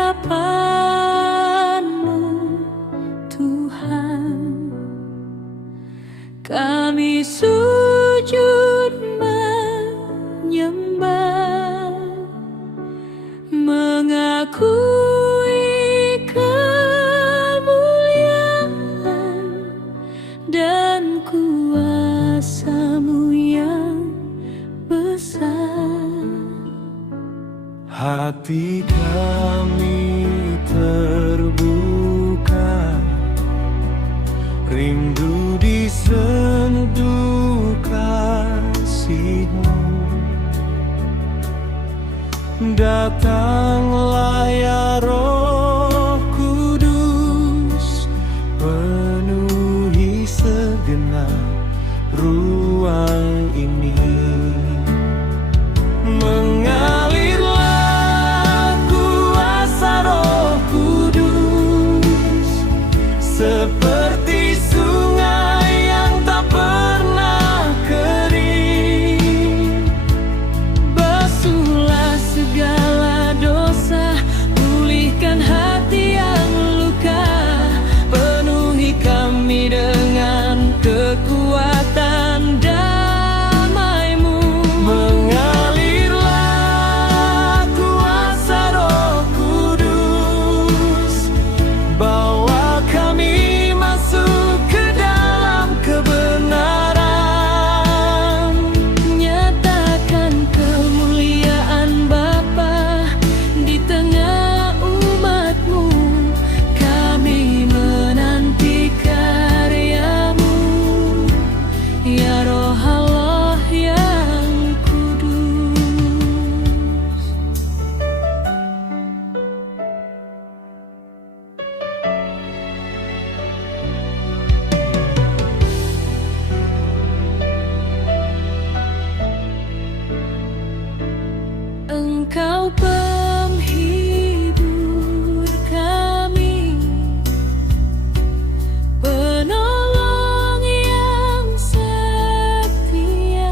hadapan-Mu, Tuhan. Kami sujud menyembah, mengakui kemuliaan dan kuasa-Mu yang besar. Hati kami terbuka, rindu disentuh kasih-Mu. Datanglah ya Roh Kudus, penuhi segenap ruang ini. Mengalirlah kuasa Roh Kudus, seperti sungai yang tak pernah kering. Basuhlah segala dosa, pulihkan hati yang luka, penuhi kami dengan kekuatan damai-Mu. Mengalirlah kuasa Roh Kudus, bawa kami masuk ke dalam kebenaran. Nyatakan kemuliaan Bapa di tengah umat-Mu. Kami menanti karya-Mu, ya Roh Allah yang kudus. Engkau penghibur kami, penolong yang setia,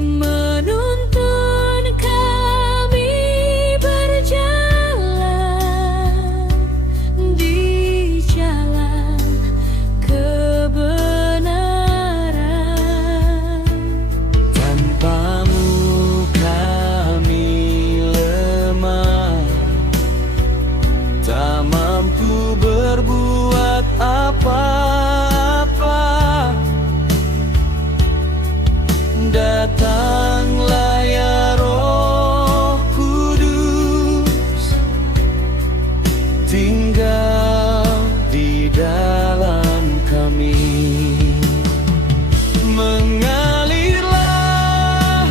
menuntun kami berjalan di jalan kebenaran. Tanpa-Mu kami lemah, tak mampu berbuat apa-apa. Datanglah ya Roh Kudus, tinggal di dalam kami. Mengalirlah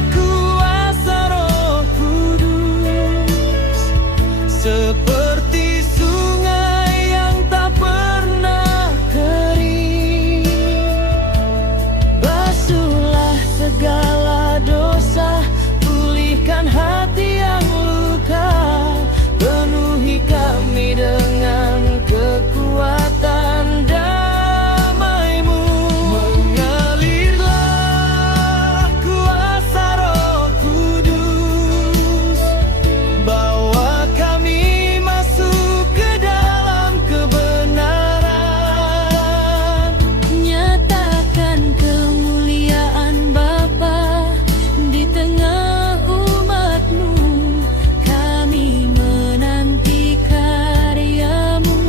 kuasa Roh Kudus, seperti sungai yang tak pernah kering. Basuhlah segala dosa, pulihkan hati yang luka, penuhi kami dengan kekuatan damai-Mu. Mengalirlah kuasa Roh Kudus, bawa kami masuk ke dalam kebenaran. Nyatakan kemuliaan Bapa di tengah umat-Mu. Kami menanti karya-Mu,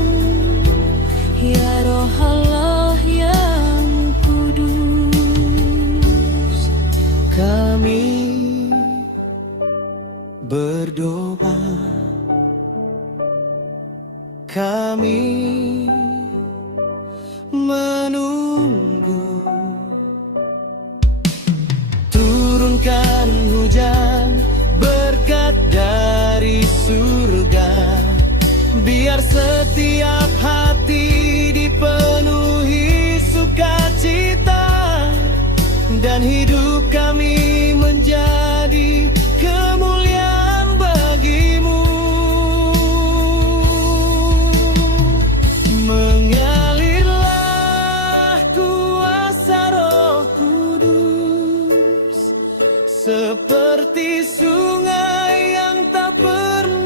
ya Roh Allah yang kudus. Kami berdoa, kami menunggu. Turunkan hujan berkat dari surga, biar setiap hati dipenuhi sukacita, dan hidup kami menjadi kemuliaan bagi-Mu. Mengalirlah kuasa Roh Kudus, seperti sungai yang tak pernah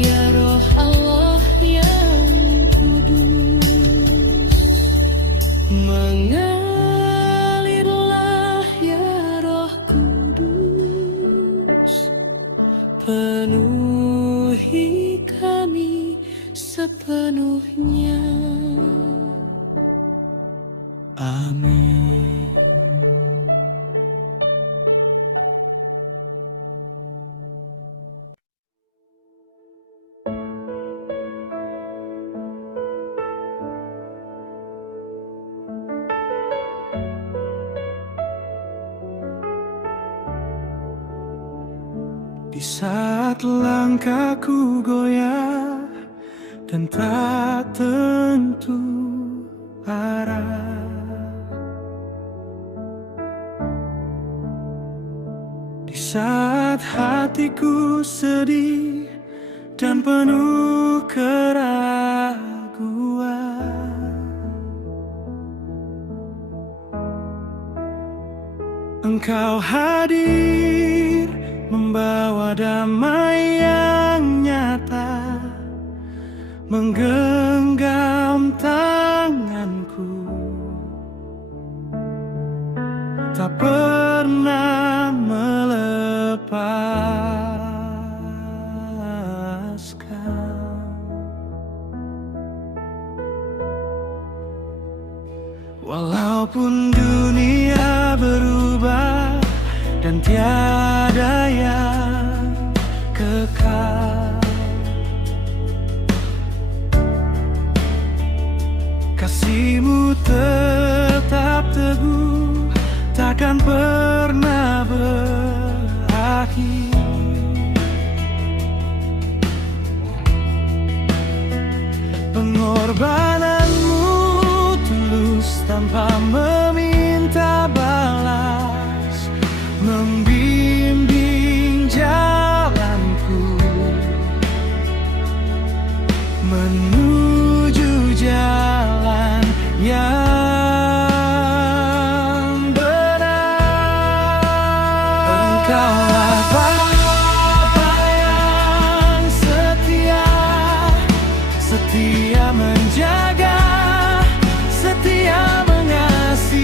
Ya Roh Allah yang kudus, mengalirlah ya Roh Kudus, penuhi kami sepenuhnya. Amin. Di saat langkahku goyah dan tak tentu arah, di saat hatiku sedih dan penuh keraguan, Engkau hadir membawa damai yang nyata, menggenggam tanganku, tak pernah melepaskan. Walaupun dunia berubah dan tiada yang kekal, kasih-Mu tetap teguh, takkan pernah berakhir. Pengorbanan-Mu tulus tanpa meminta balas, membimbing jalanku menuju jalan yang benar. Engkaulah Bapa yang setia, setia menjaga, setia mengasihi.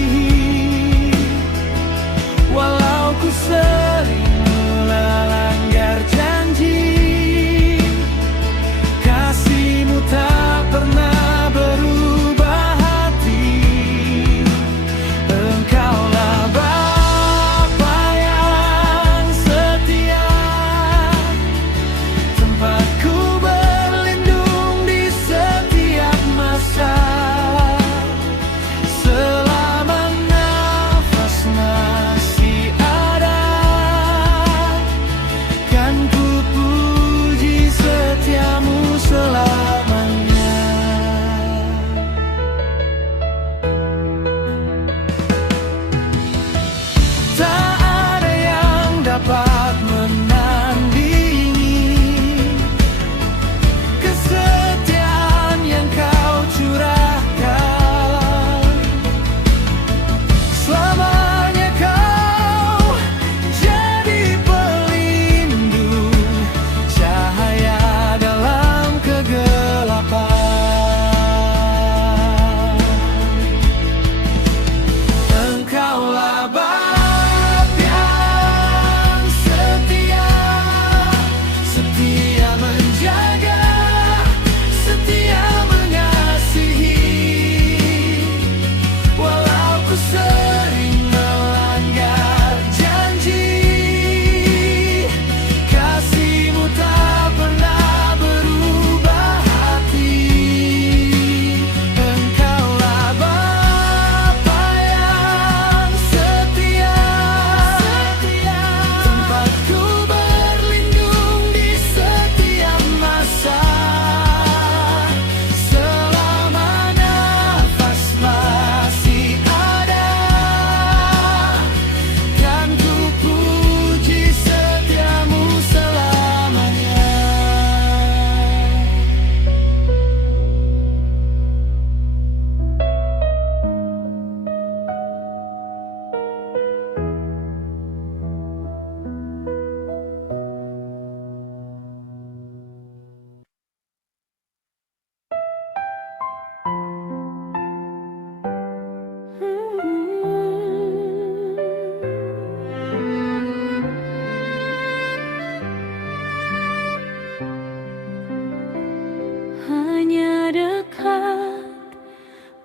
dekat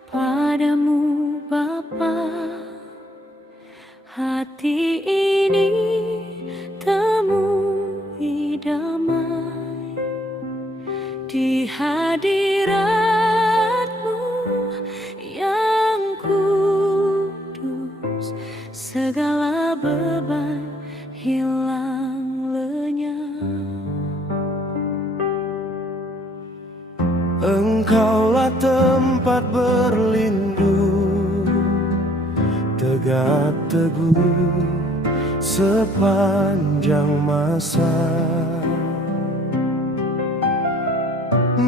padamu Bapa, hati ini temui damai di hadirat-Mu yang kudus, segala beban hilang lenyap. Engkaulah tempat berlindung, tegak teguh sepanjang masa.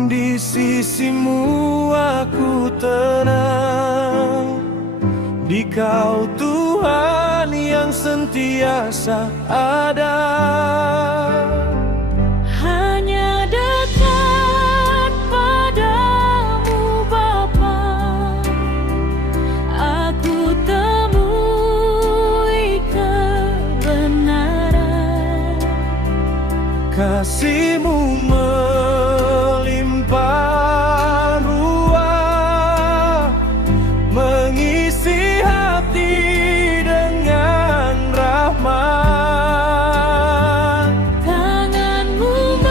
Di sisimu aku tenang, di Kau Tuhan yang sentiasa ada. Hanya dekat padamu Bapa, aku temui kebenaran. Kasih-Mu melimpah ruah, mengisi hati dengan rahmat. Tangan-Mu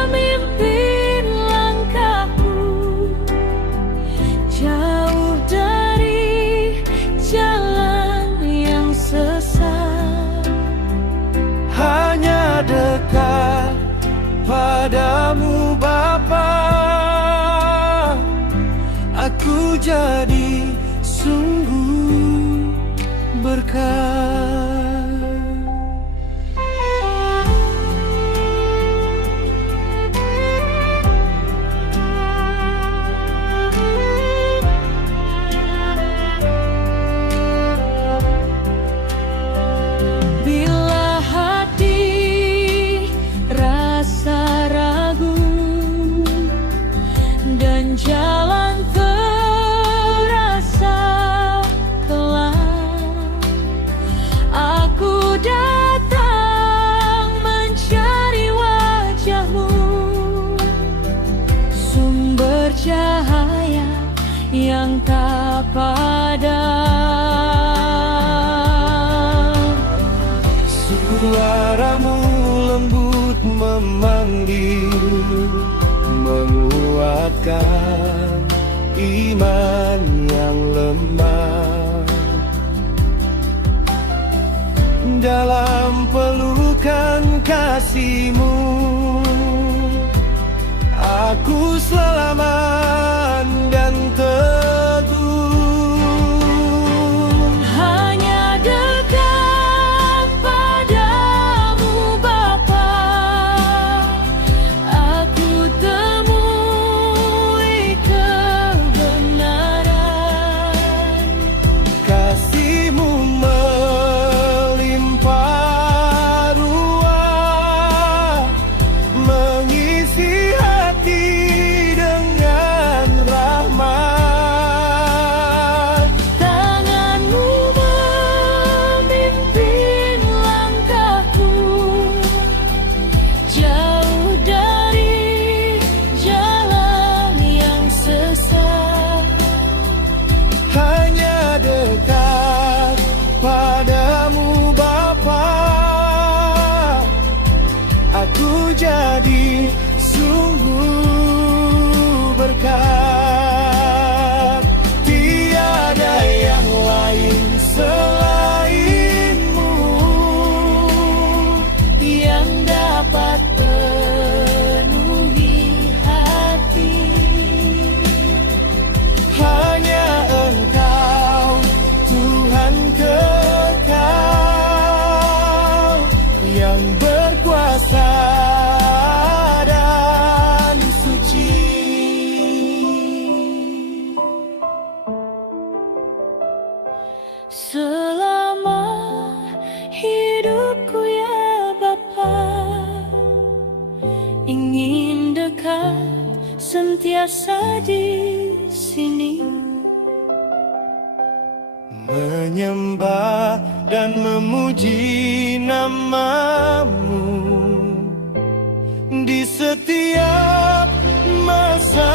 memimpin langkahku, jauh dari jalan yang sesat. Hanya dekat padamu Bapa, aku jadi sungguh berkah. Bila hati rasa ragu dan jalan terasa kelam, aku datang mencari wajah-Mu, sumber cahaya yang tak padam. Suara-Mu lembut memanggil, menguatkan iman yang lemah. Dalam pelukan kasih-Mu, aku selamat dan teguh. Hanya dekat padamu Bapa, aku temui kebenaran. Kasih-Mu melimpah ruah, mengisi hati dengan rahmat. Tangan-Mu memimpin langkahku, jauh dari jalan yang sesat. Hanya dekat padamu Bapa, aku jadi sungguh berkat. Tiada yang lain selain-Mu Yang dapat penuhi hati. hanya Engkau Tuhan kekal yang berkuasa dan suci. Selama hidupku ya Bapa, ingin dekat sentiasa di sini. Menyembah dan memuji nama-Mu di setiap masa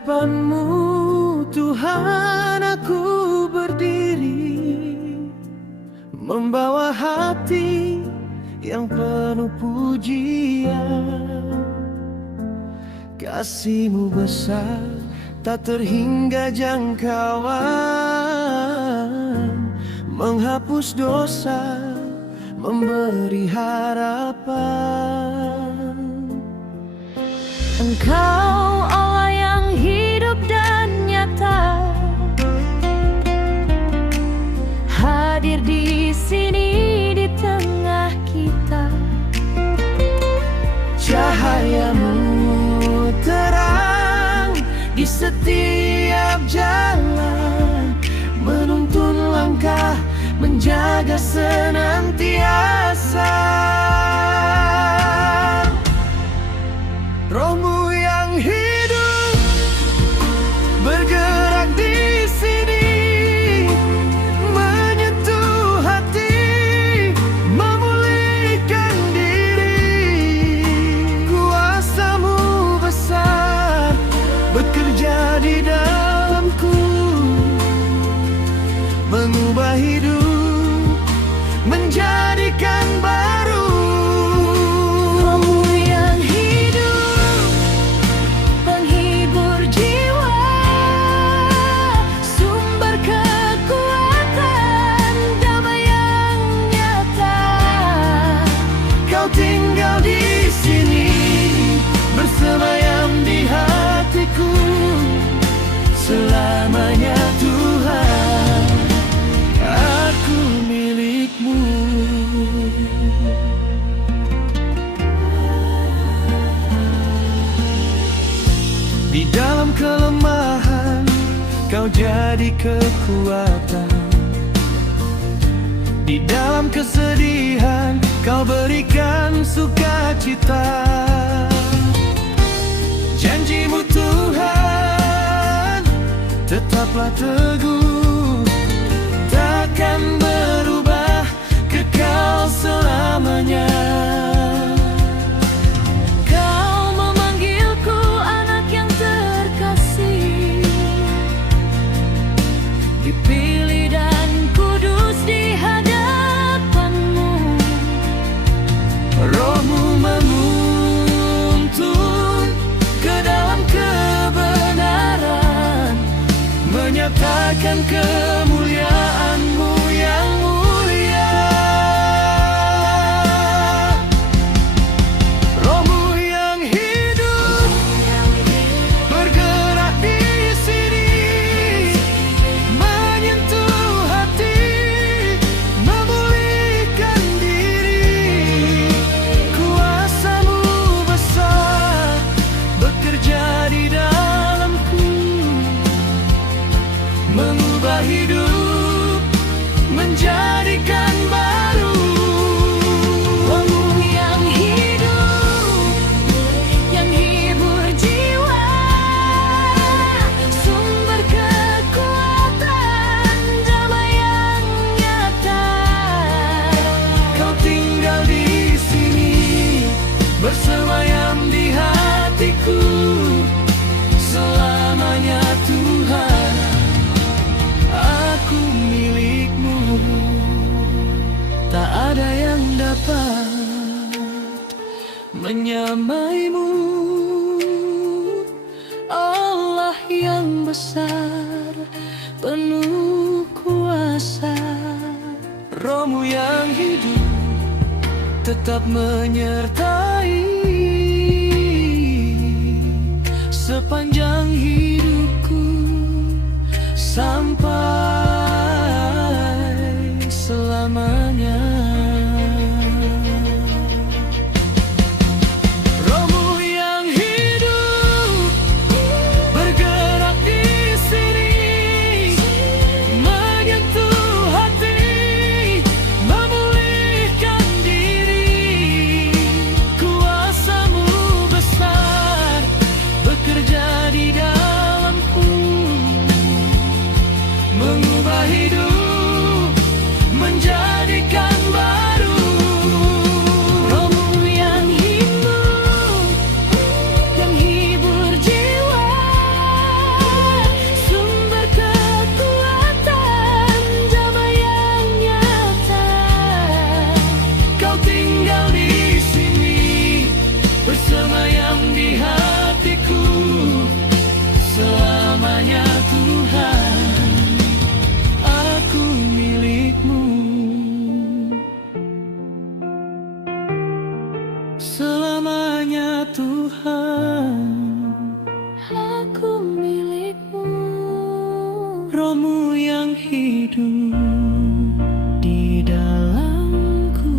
hadapan-Mu Tuhan aku berdiri, membawa hati yang penuh pujian. Kasih-Mu besar, tak terhingga jangkauan, menghapus dosa, memberi harapan. Engkau Allah yang hidup dan nyata, hadir di sini di tengah kita. Cahaya-Mu terang di setiap jalan, menuntun langkah, menjaga senantiasa. Roh-Mu yang hidup bergerak di sini, menyentuh hati, memulihkan diri. Kuasa-Mu besar, bekerja di dalamku, mengubah hidup, menjadikan baru. Roh-Mu yang hidup, penghibur jiwa, sumber kekuatan, damai yang nyata. Kau tinggal di sini, bersemayam di hatiku, selamanya Tuhan, aku milik-Mu. Di dalam kelemahan, Kau jadi kekuatan. Di dalam kesedihan, Kau berikan sukacita. Janji-Mu Tuhan tetaplah teguh, takkan berubah, kekal selamanya. Kau memanggilku anak yang terkasih, dipilih dan kudus di hadapan-Mu. Roh-Mu menuntun ke dalam kebenaran, menyatakan kemuliaan-Mu yang mulia. Roh-Mu yang hidup bergerak di sini, menyentuh hati, memulihkan diri. Kuasa-Mu besar, bekerja di dalamku, mengubah hidup, menjadikan baru. Roh-Mu yang hidup, yang hibur jiwa, sumber kekuatan, damai yang nyata. Kau tinggal di sini, bersemayam di hatiku, selamanya Tuhan, aku milik-Mu. Tak ada yang dapat menyamai-Mu, Allah yang besar, penuh kuasa. Roh-Mu yang hidup tetap menyertai sepanjang hidupku, sampai selamanya. Roh-Mu yang hidup bergerak di sini, menyentuh hati, memulihkan diri. Kuasa-Mu besar, bekerja di dalamku, mengubah hidup, menjadikan baru. Roh-Mu yang hidup, yang hibur jiwa, di dalamku.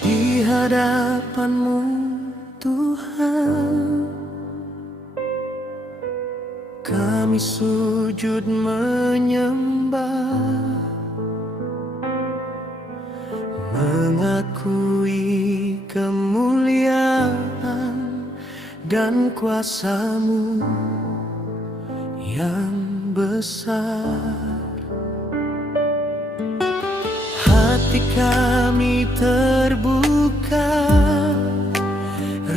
Di hadapan-Mu Tuhan, kami sujud menyembah, mengakui kemuliaan dan kuasa-Mu yang besar. Hati kami terbuka,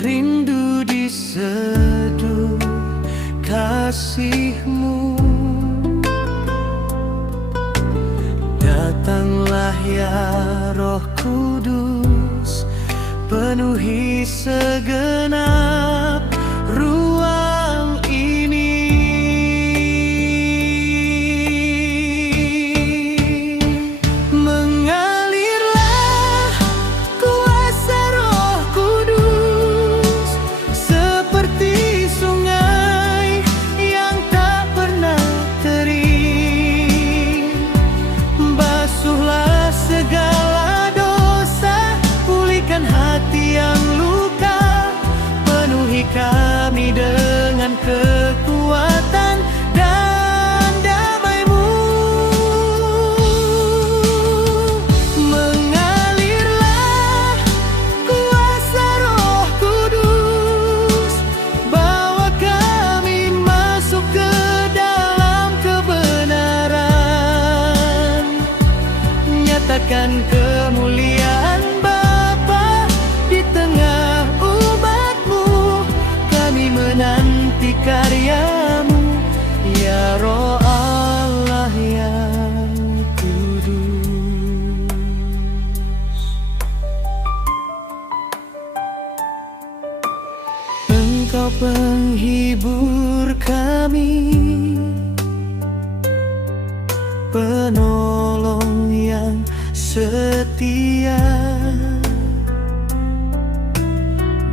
rindu diseduh kasih-Mu. Datanglah ya Roh Kudus, penuhi segenap ruang ini. Kami dengan kekuatan dan damai-Mu. Mengalirlah kuasa Roh Kudus, bawa kami masuk ke dalam kebenaran. Nyatakan kemuliaan Bapa di tengah menanti karya-Mu, ya Roh Allah yang kudus. Engkau penghibur kami, penolong yang setia,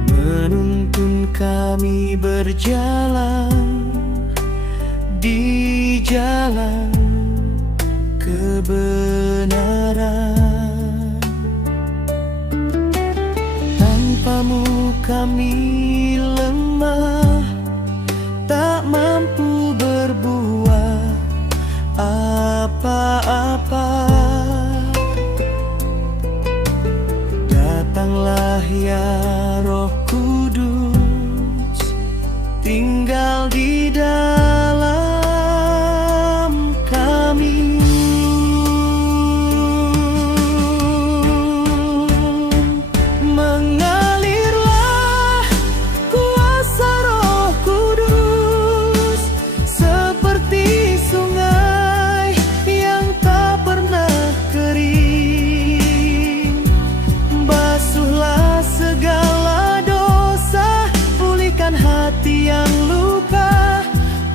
menuntun kami berjalan di jalan kebenaran. Tanpa-Mu kami lemah, tak mampu berbuat apa-apa. Datanglah ya Roh Kudus, tinggal di dalam kami. Mengalirlah kuasa Roh Kudus, seperti sungai yang tak pernah kering. Basuhlah segala dosa, pulihkan hati yang luka,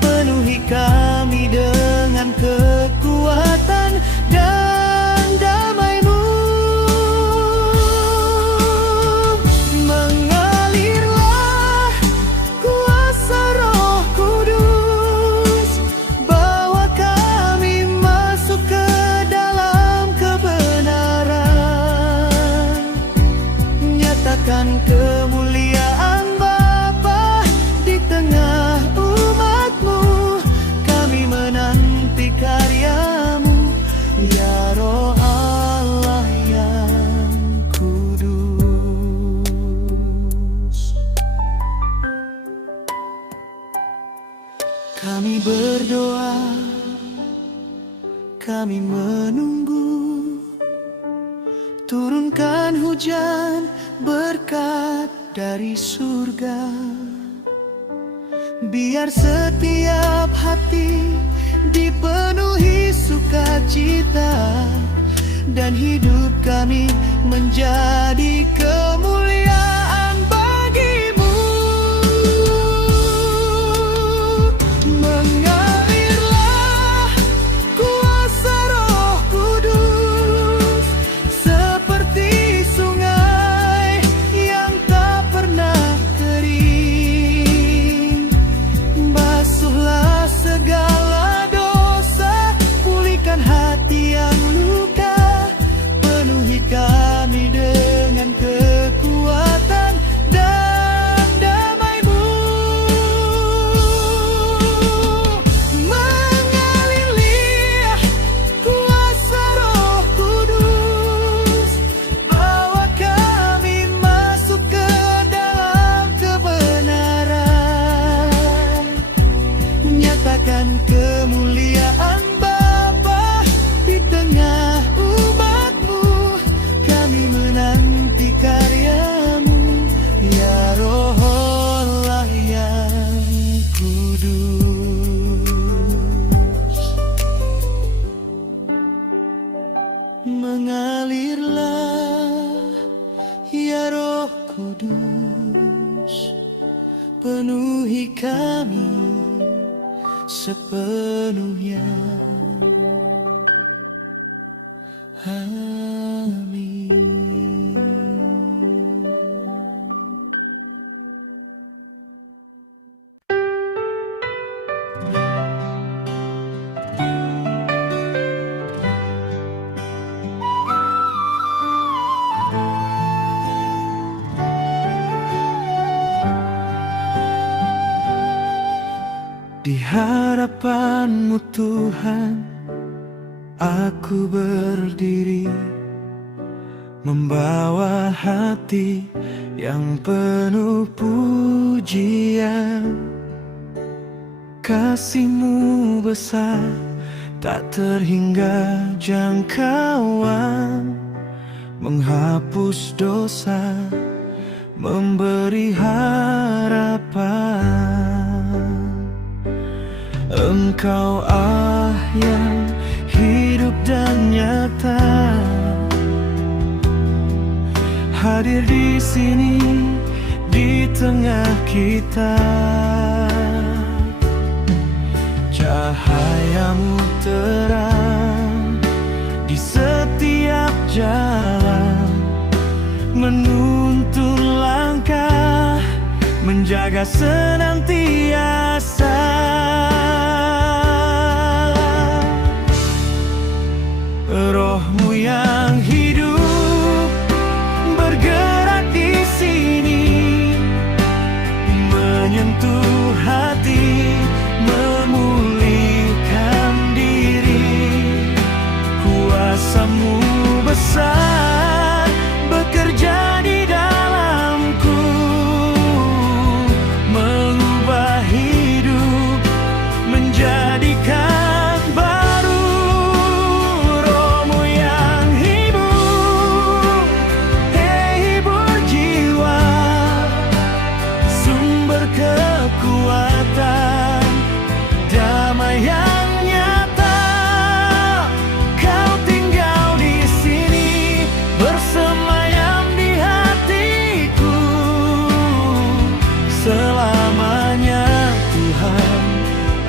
penuhi kami dengan kekuatan dan damai-Mu. Mengalirlah kuasa Roh Kudus, bawa kami masuk ke dalam kebenaran. Nyatakan kemuliaan Bapa di tengah umat-Mu, kami menanti karya-Mu, ya Roh Allah yang kudus. Kami berdoa, kami menunggu, turunkan hujan berkat dari surga. Biar setiap hati dipenuhi sukacita, dan hidup kami menjadi kemuliaan bagimu. Mengalirlah kuasa Roh Kudus seperti sungai yang tak pernah kering. Basuhlah segala dosa, pulihkan hati yang luka, penuhi kami dengan kekuatan dan damai-Mu. Mengalirlah kuasa Roh Kudus, bawa kami masuk ke dalam kebenaran. Nyatakan kemuliaan Bapa di tengah umat-Mu. Kami menanti karya-Mu, ya Roh Allah yang kudus. Mengalirlah, ya Roh Kudus, penuhi kami sepenuhnya. Amin. Di hadapan-Mu Tuhan, aku berdiri, membawa hati yang penuh pujian. Kasih-Mu besar, tak terhingga jangkauan, menghapus dosa, memberi harapan. Engkau Allah yang hidup dan nyata, hadir di sini di tengah kita. Cahaya-Mu terang di setiap jalan, menuntun langkah, menjaga senantiasa. Roh-Mu yang hidup bergerak di sini, menyentuh hati, memulihkan diri. Kuasa-Mu besar bekerja di dalamku, mengubah hidup menjadikan baru. Roh-Mu yang hidup, hibur jiwa, sumber kekuatan, damai yang nyata. Kau tinggal di sini, bersemayam di hatiku selamanya. Tuhan,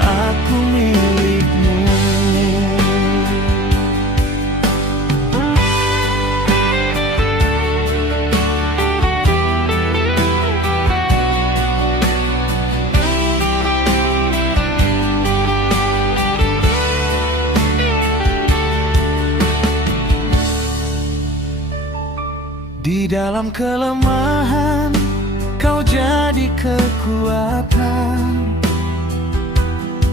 aku milik-Mu. Di dalam kelemahan, Kau jadi kekuatan.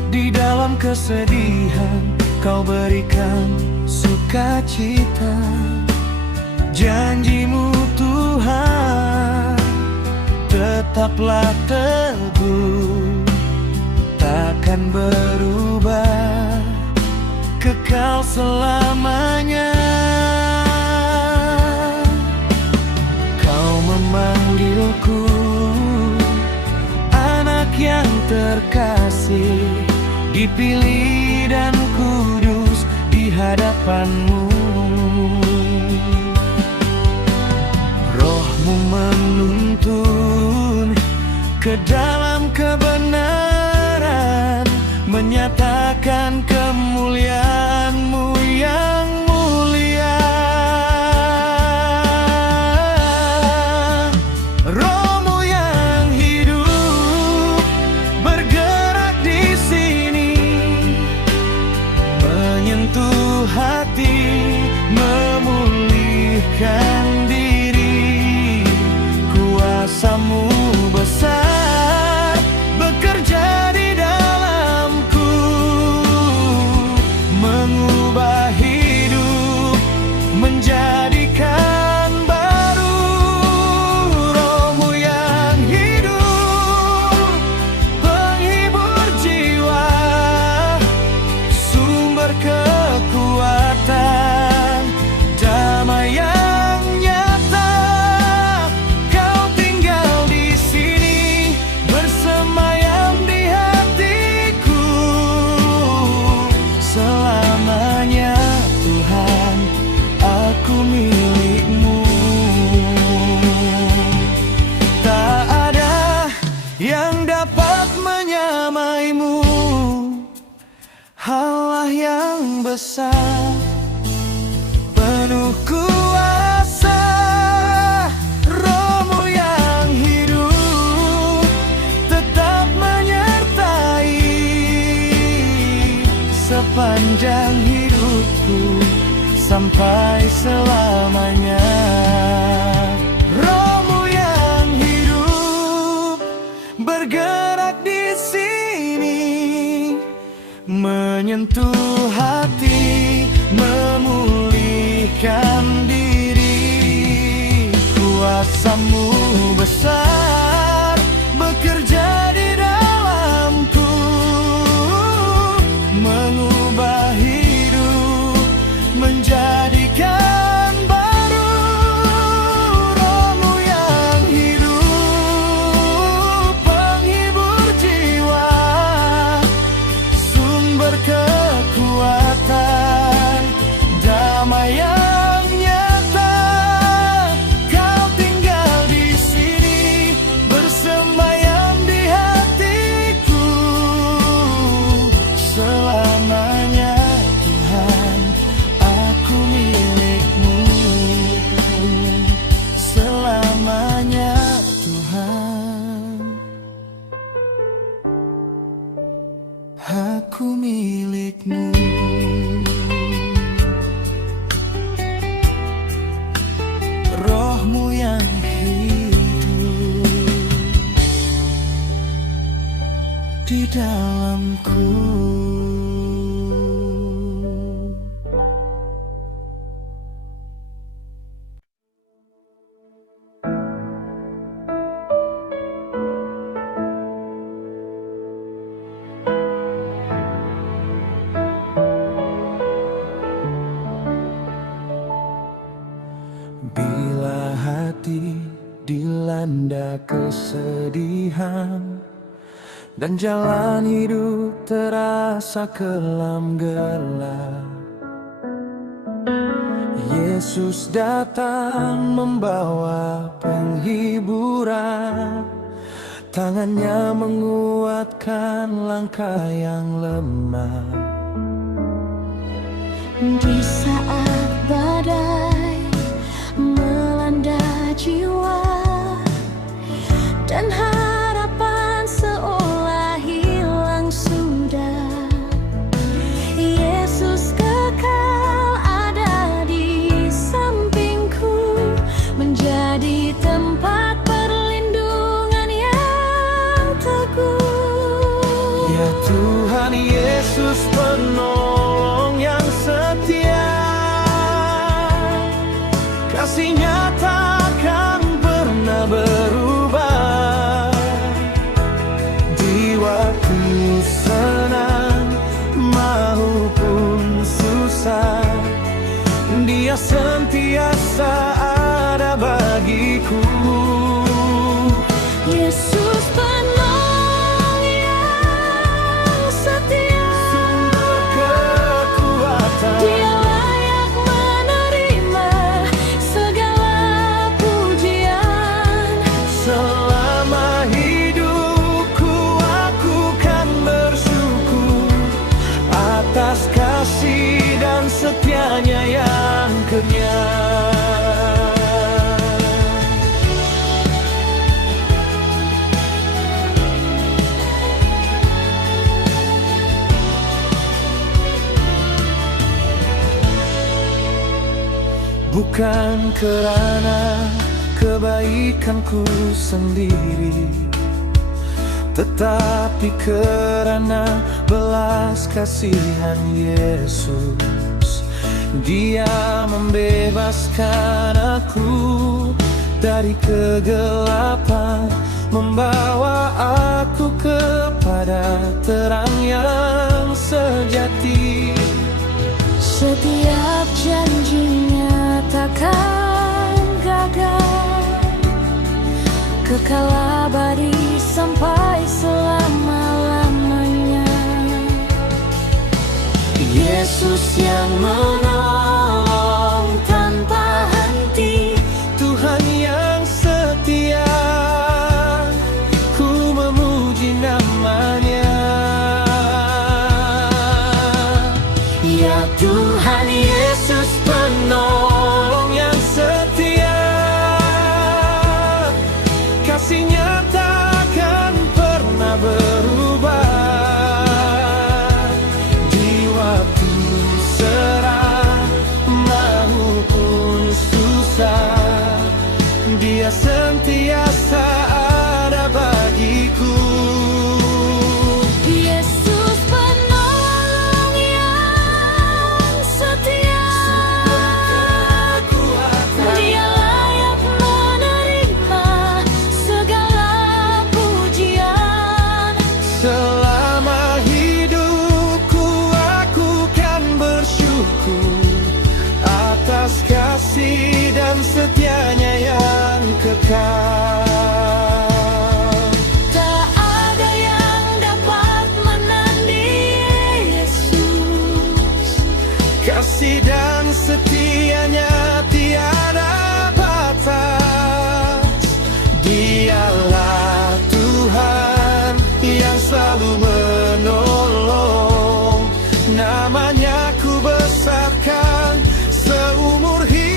Di dalam kesedihan, Kau berikan sukacita. Janji-Mu Tuhan tetaplah teguh, takkan berubah, kekal selamanya. Kau memanggilku anak yang yang terkasih, dipilih dan kudus di hadapan-Mu. Roh-Mu menuntun ke dalam kebenaran, menyatakan kemuliaan-Mu yang mulia. Roh-Mu yang hidup bergerak di sini, menyentuh hati, memulihkan diri. Kuasa-Mu besar bekerja di dalamku, mengubah hidup, menjadikan baru. Roh-Mu yang hidup, penghibur jiwa, sumber kekuatan, damai yang nyata. Kau tinggal di sini, bersemayam di hatiku selamanya. Tuhan, aku milik-Mu. Tak ada yang dapat menyamai-Mu, Allah yang besar, penuh kuasa. Roh-Mu yang hidup tetap menyertai sepanjang hidupku sampai selamanya. Roh-Mu yang hidup bergerak di sini, menyentuh hati, memulihkan diri. Kuasa-Mu besar bekerja di dalamku, mengubah hidup, menjadikan baru. Roh-Mu yang hidup, penghibur jiwa, sumber kekuatan, damai yang nyata. Kau tinggal di sini, bersemayam di hatiku selamanya. Tuhan, aku milik-Mu selamanya. Tuhan, aku milik-Mu. Roh-Mu yang hidup di dalamku. Bila hati dilanda kesedihan dan jalan hidup terasa kelam gelap, Yesus datang membawa penghiburan. Tangannya menguatkan langkah yang lemah. Di saat badai melanda jiwa dan harapan seolah hilang sudah, Yesus kekal ada di sampingku, menjadi tempat perlindungan yang teguh. Ya Tuhan Yesus, penolong yang setia, kasih-Nya takkan pernah berubah. Di waktu senang maupun susah, Dia sentiasa ada bagiku. Yesus penolong bukan kerana kebaikanku sendiri, tetapi kerana belas kasihan Yesus. Dia membebaskan aku dari kegelapan, membawa aku kepada terang yang sejati. Setiap janjinya takkan gagal, kekal abadi sampai selama-lamanya. Yesus yang menolong tanpa henti, Tuhan yang setia, ku memuji namanya. Ya Tuhan Yesus penolong yang setia, kasih-Nya takkan pernah berubah. Di waktu serak maupun susah, Dia sentiasa ada bagiku. Yesus penolong yang setia, Dia layak menerima segala pujian. Selama hidupku aku kan bersyukur atas kasih dan setianya yang kekal. Tak ada yang dapat menandingi Yesus, Kasih dan setianya tiada batas. Dialah Tuhan yang selalu menolong, namanya ku besarkan seumur hidupku.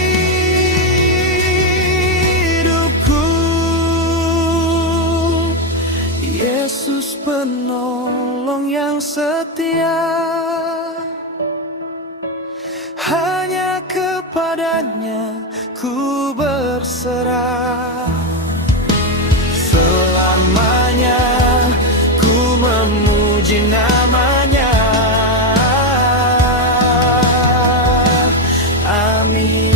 Yesus penolong yang setia, hanya kepadanya ku berserah. Selamanya ku memuji namanya. Amin.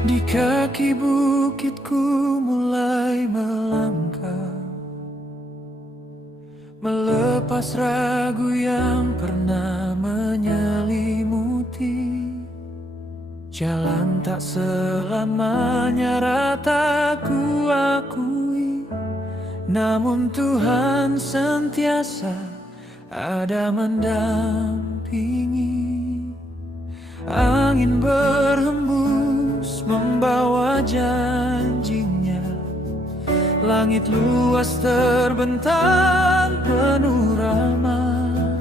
Di kaki bukitku mulai melangkah, melepas ragu yang pernah menyelimuti. Jalan tak selamanya rata ku akui, namun Tuhan sentiasa ada mendampingi. Angin berhembus membawa janjinya, langit luas terbentang penuh rahmat.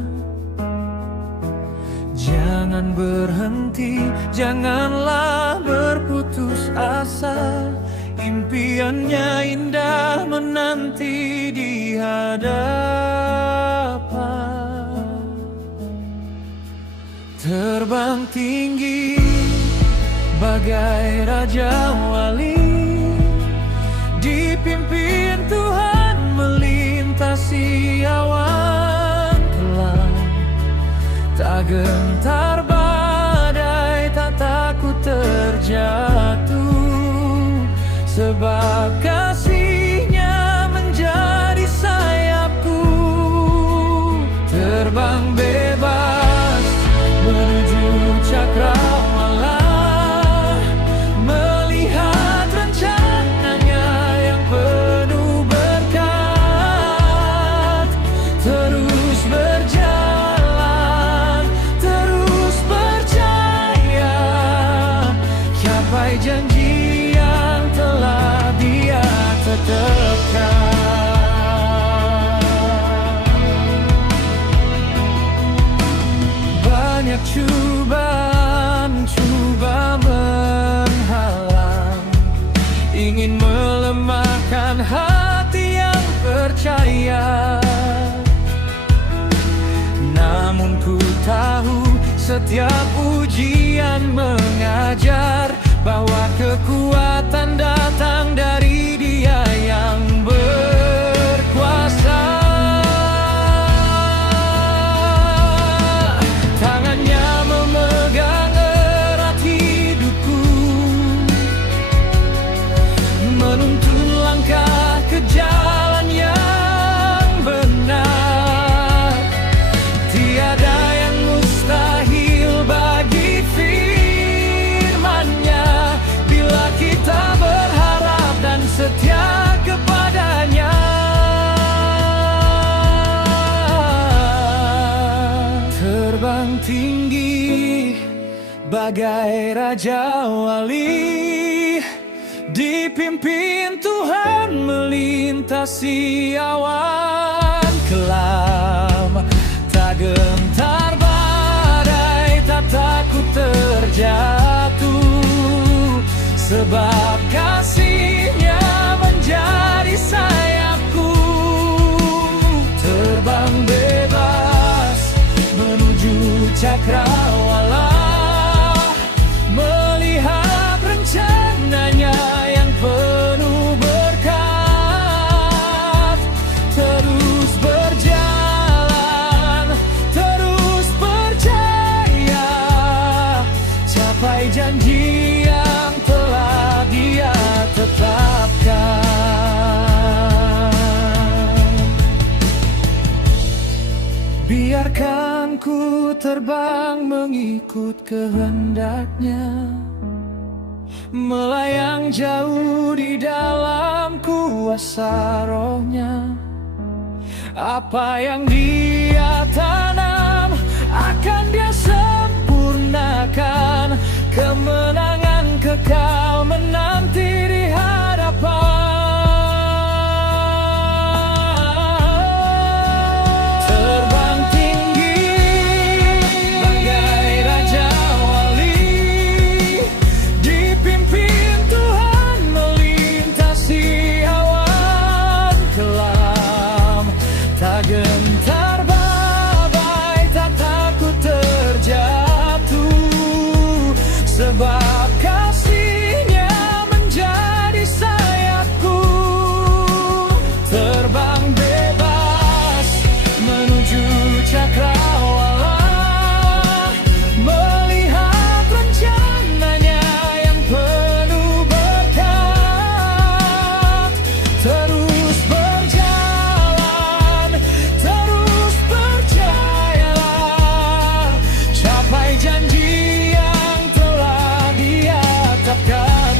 Jangan berhenti, janganlah berputus asa, impiannya indah menanti di hadapan. Terbang tinggi bagai raja wali, dipimpin Tuhan melintasi awan kelam. Tak gentar badai, tak takut terjatuh, sebab kasih-Nya menjadi sayapku. Terbang bebas menuju cakra saya. Namun ku tahu setiap ujian mengajar bahwa kekuatan datang dari Dia yang berkuasa. Tangannya memegang erat hidupku, menuntun langkah ke jalan yang benar. Tiada yang mustahil bagi firman-Nya bila kita berharap dan setia kepadanya. Terbang tinggi bagai Raja Wali, dipimpin Tuhan melintasi awan kelam. Tak gentar badai, tak takut terjatuh, sebab kasih-Nya menjadi sayapku. Terbang bebas menuju cakrawala, melihat rencana-Nya yang penuh berkat. Terus berjalan, terus percaya, capai janji yang telah Dia tetapkan. Biarkan ku terbang mengikut kehendak-Nya, melayang jauh di dalam kuasa Roh-Nya. Apa yang Dia tanam akan Dia sempurnakan. Kemenangan kekal menanti di hadapan. Terbang tinggi bagai Raja Wali, dipimpin Tuhan melintasi awan kelam. Tak gentar badai, tak takut terjatuh, sebab kasih-Nya menjadi sayapku. Terbang bebas menuju cakrawala, melihat rencana-Nya yang penuh berkat. Terus berjalan, terus percayalah, capai janji yang telah Dia tetapkan.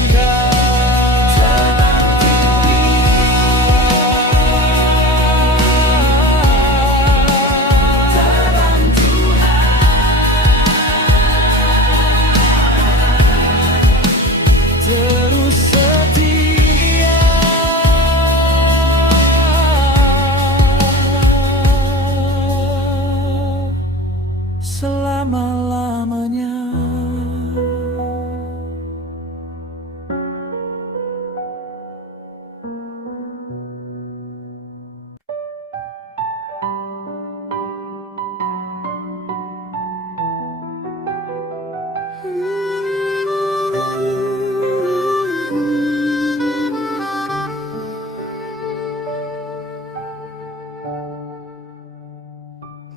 Terbang Tuhan, terus setia selama-lamanya.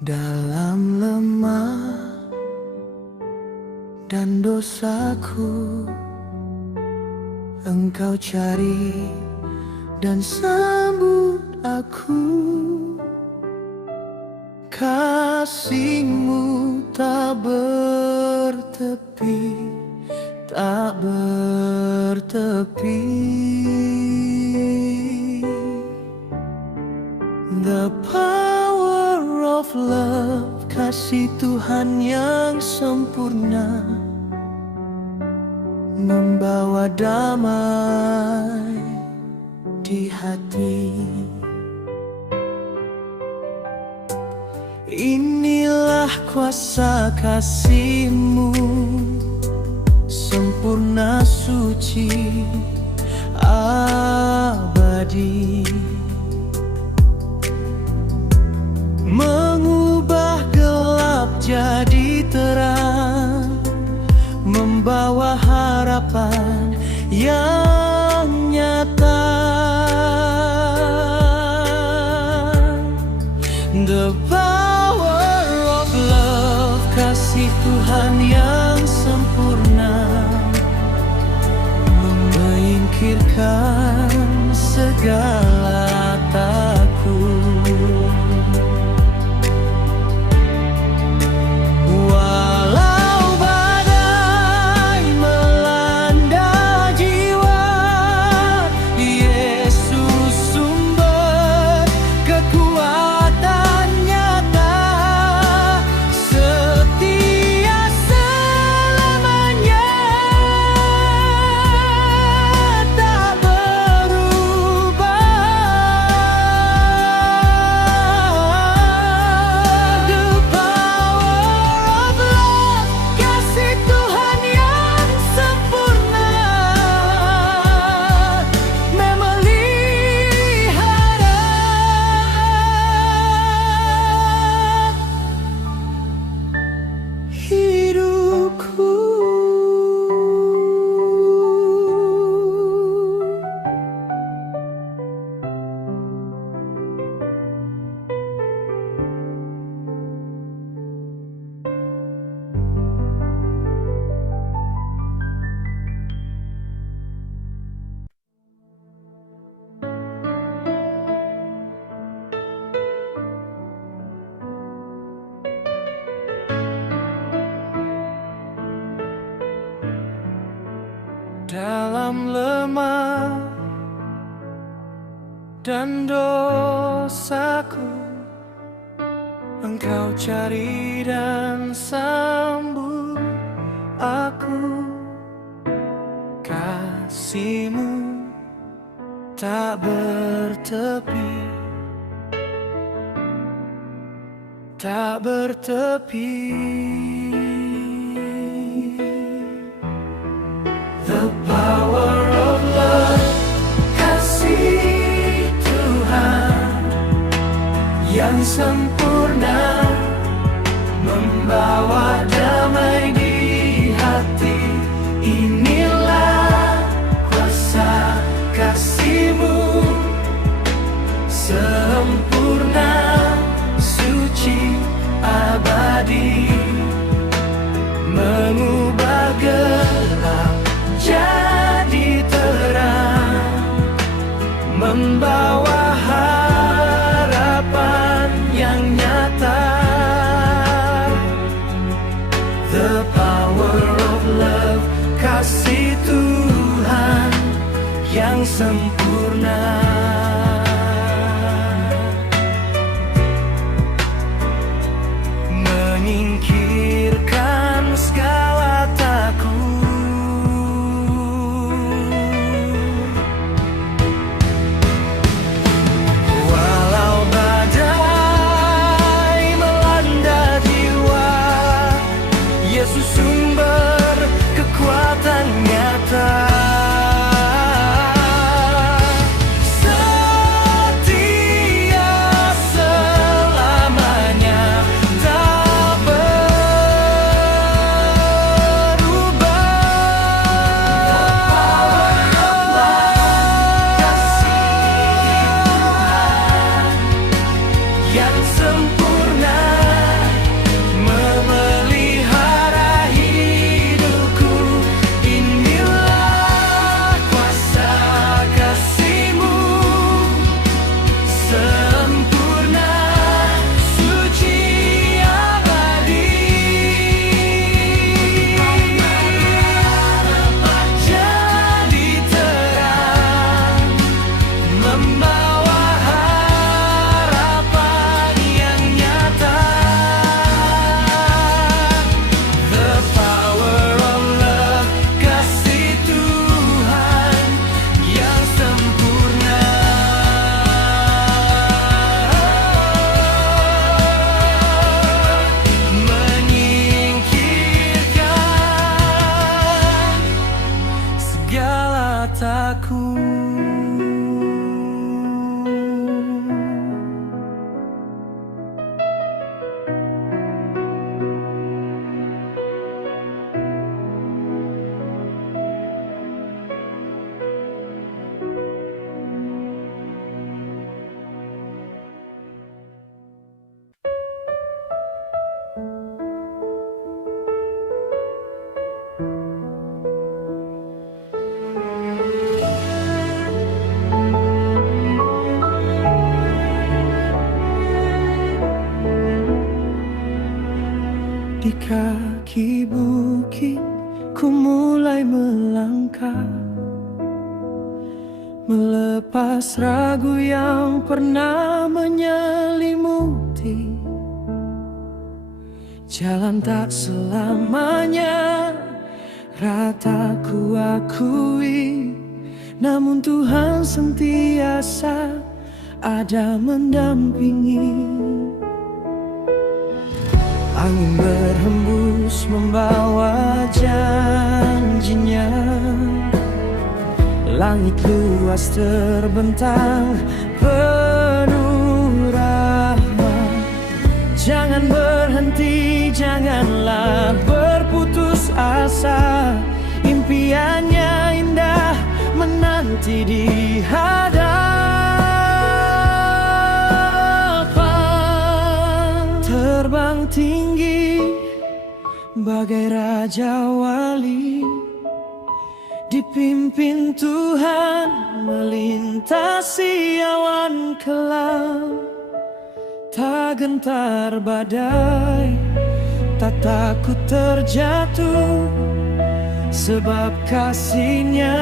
Dalam lemah dan dosaku, Engkau cari dan sambut aku. Kasih-Mu tak bertepi, tak bertepi. The power of love, kasih Tuhan yang sempurna, membawa damai di hati. Inilah kuasa kasih-Mu, sempurna, suci, abadi. harapan yang nyata. The power of love, kasih Tuhan yang sempurna, menyingkirkan segala takut. Walau badai melanda jiwa, Yesus sumber kekuatan nyata, setia selamanya, tak berubah. The power of love, kasih Tuhan yang sempurna, memelihara hidupku. Dalam lemah dan dosaku, Engkau cari dan sambut aku. Kasih-Mu tak bertepi, tak bertepi. The power of love, kasih Tuhan yang sempurna, membawa damai di hati. Inilah kuasa kasih-Mu, sempurna, suci, abadi, mengubah gelap jadi terang, membawa harapan yang nyata. The power of love, kasih Tuhan yang sempurna, menyingkirkan segala takut. Walau badai melanda jiwa, Yesus sumber kekuatan nyata. Di kaki bukit ku mulai melangkah, melepas ragu yang pernah menyelimuti. Jalan tak selamanya rata ku akui, namun Tuhan sentiasa ada mendampingi. Angin berhembus membawa janjinya, langit luas terbentang penuh rahmat. Jangan berhenti, janganlah berputus asa, impiannya indah menanti di hadapan. Terbang tinggi bagai Raja Wali, dipimpin Tuhan melintasi awan kelam. Tak gentar badai, tak takut terjatuh, sebab kasih-Nya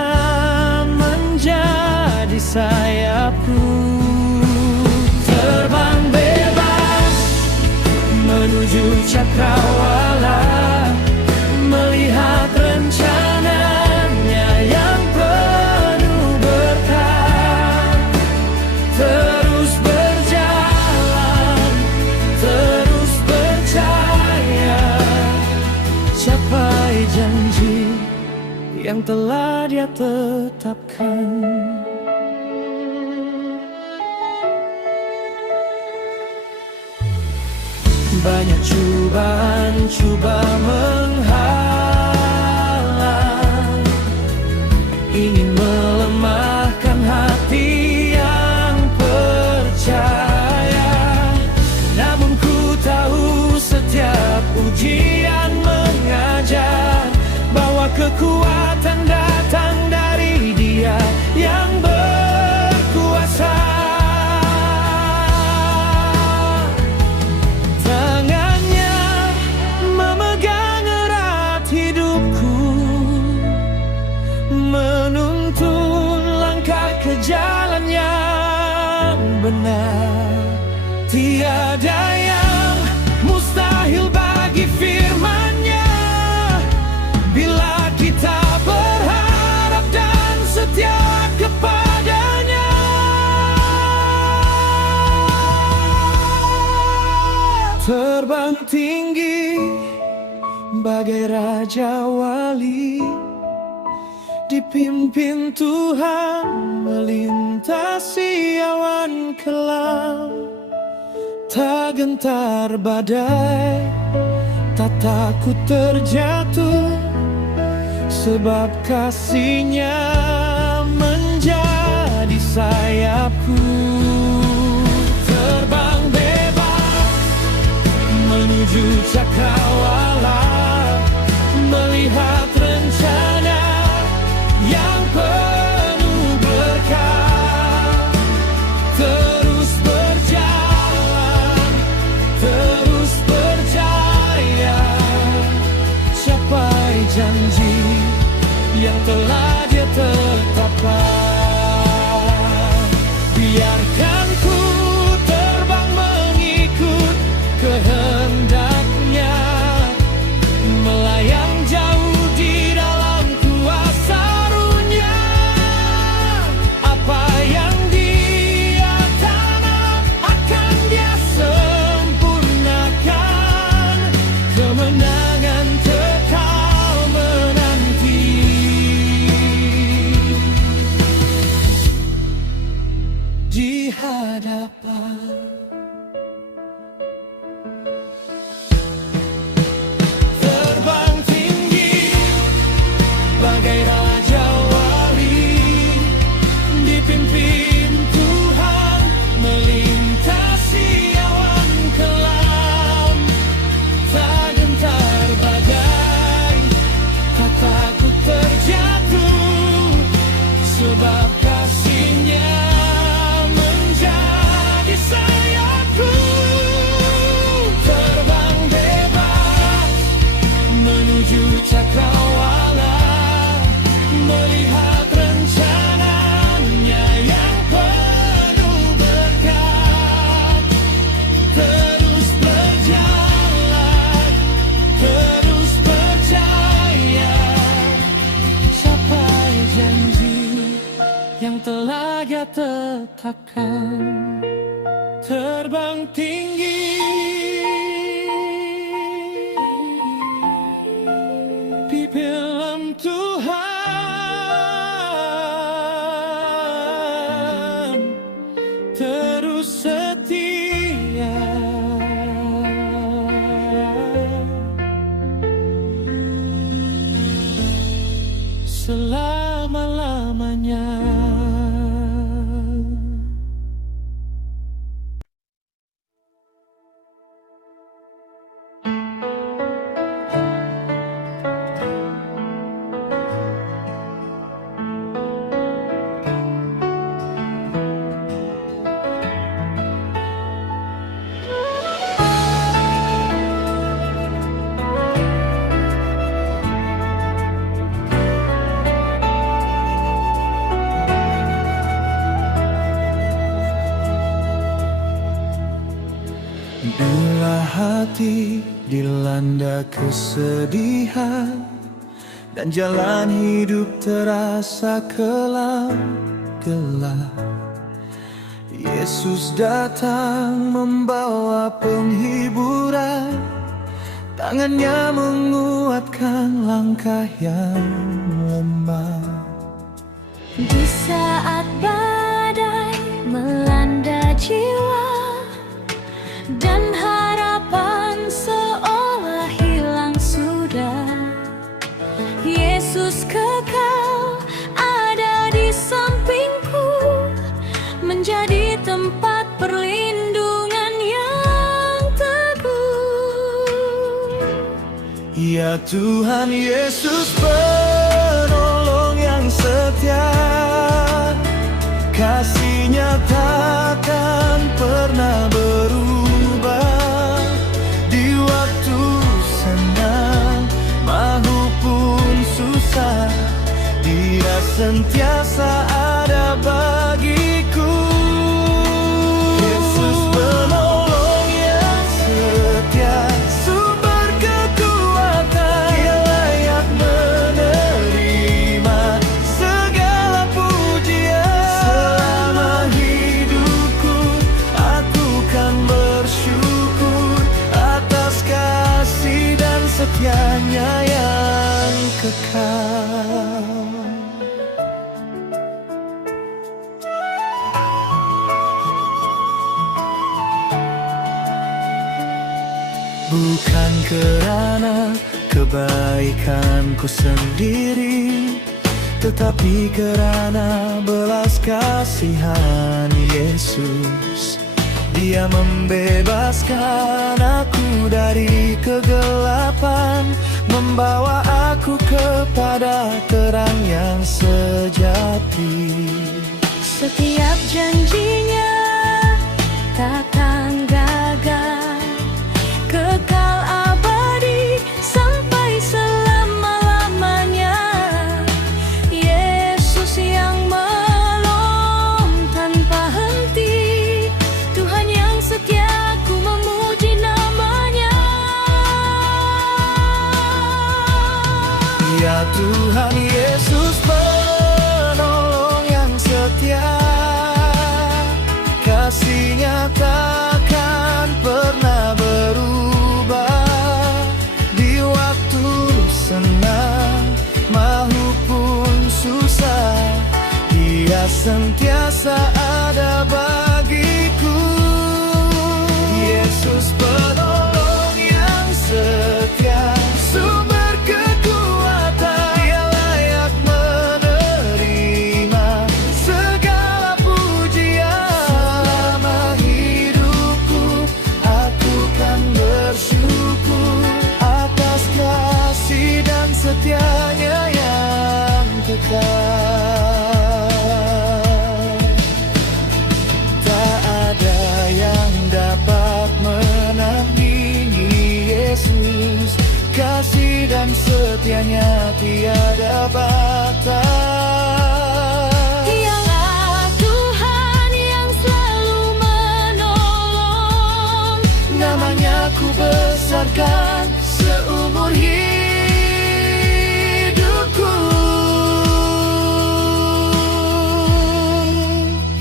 menjadi sayapku. Terbang bebas menuju cakrawala, melihat rencananya yang penuh berkah. Terus berjalan, terus percaya, capai janji yang telah Dia tetapkan. Banyak cobaan coba menghalang, ingin melemahkan hati yang percaya. Namun ku tahu setiap ujian mengajar bahwa kekuatan datang dari Dia yang berkuasa. Menuntun langkah ke jalan yang benar. Tiada yang mustahil bagi firman-Nya, bila kita berharap dan setia kepada-Nya. Terbang tinggi bagai Raja Wali, dipimpin Tuhan melintasi awan kelam. Tak gentar badai, tak takut terjatuh, sebab kasih-Nya menjadi sayapku. Terbang bebas menuju cakrawala, melihat rencana yang penuh berkah. Terus berjalan, terus percaya, capai janji yang telah Dia tetapkan. Biarkan ku terbang mengikut kehendak-Nya, melayang jauh di dalam kuasa. Apa yang Dia tanam akan Dia sempurnakan. Kemenangan kekal menanti di hadapan. Terbang tinggi bagai Raja Wali, dipimpin Tuhan melintasi awan kelam. Tak gentar badai, tak takut terjatuh, sebab kasih-Nya menjadi sayap. takkan terbang tinggi. Di film Tuhan terus setia. Selama-lamanya. Bila hati dilanda kesedihan dan jalan hidup terasa kelam gelap, Yesus datang membawa penghiburan. Tangannya menguatkan langkah yang lemah. Di saat badai melanda jiwa dan harapan seolah hilang sudah, Yesus kekal ada di sampingku, menjadi tempat perlindungan yang teguh. Ya Tuhan Yesus, penolong yang setia, kasih-Nya takkan pernah berubah. Di waktu senang maupun susah, Dia sentiasa ada bagiku. Yesus penolong yang setia, sumber kekuatan, Dia layak menerima segala pujian. Selama hidupku aku kan bersyukur atas kasih dan setia-Nya yang kekal. Bukan kerana kebaikanku sendiri, tetapi kerana belas kasihan Yesus. Dia membebaskan aku dari kegelapan, membawa aku kepada terang yang sejati. Setiap janji-Nya takkan gagal, kekal abadi sampai selama-lamanya. Yesus yang menolong tanpa henti, Tuhan yang setia, ku memuji nama-Nya. Ya Tuhan Yesus, penolong yang setia, kasih-Nya takkan pernah berubah. Di waktu senang maupun susah, Dia sentiasa ada bagiku. Yesus penolong yang setia, sumber kekuatan, Dia layak menerima segala pujian. Selama hidupku aku kan bersyukur atas kasih dan setia-Nya yang kekal. Tak ada yang dapat menandingi Yesus, kasih dan setia-Nya tiada batas. Dialah Tuhan yang selalu menolong, Nama-Nya ku besarkan seumur hidupku.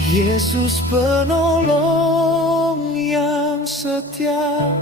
Yesus penolong yang setia.